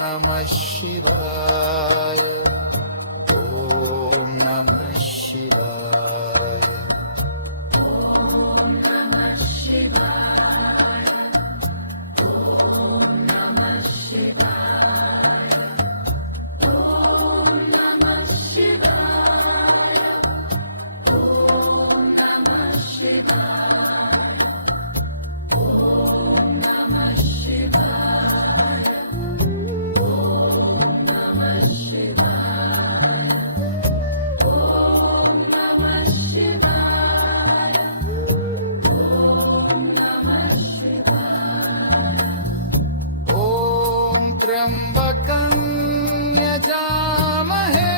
Namah Shivaya. Om Namah Shivaya. Om Namah Shivaya. Om Namah Shivaya. Om Namah Shivaya. Om Namah Shivaya. Om Namah Shivaya. Om Namah Shivaya. Om Namah Shivaya. Om Namah Shivaya. Om Triambakam Yajamahe.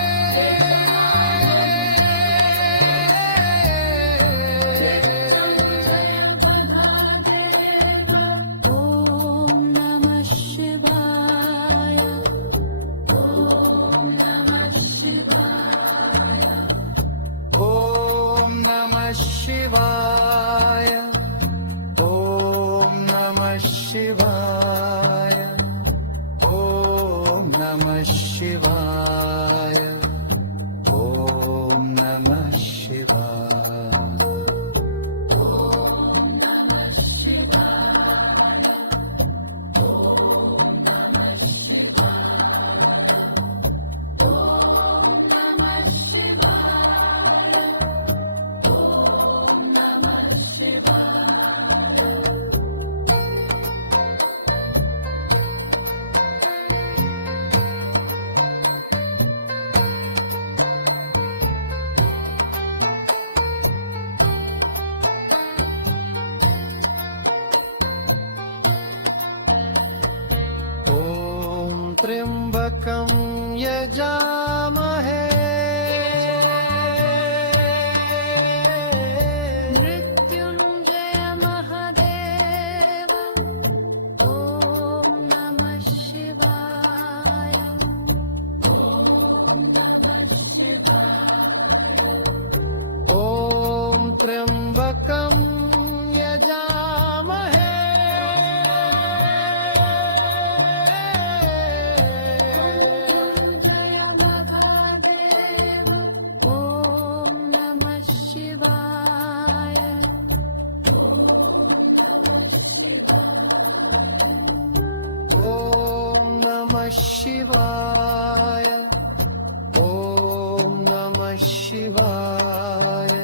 Om Namah Shivaya. Om Namah Shivaya. Om Namah Shivaya. Om Namah Shivaya. Om Namah Shivaya. Om Namah Shivaya. Om Namah Shivaya. Om Namah Shivaya. Om Namah Shivaya. Om Namah Shivaya. Om Triambakam Yajamahe. Mrityunjaya Mahadeva. Om Namah Shivaya. Om Namah Shivaya. Om Triambakam Yajamahe. Mrityunjaya Mahadeva. Om Namah Shivaya. Om Namah Shivaya. Om Namah Shivaya. Om Namah Shivaya.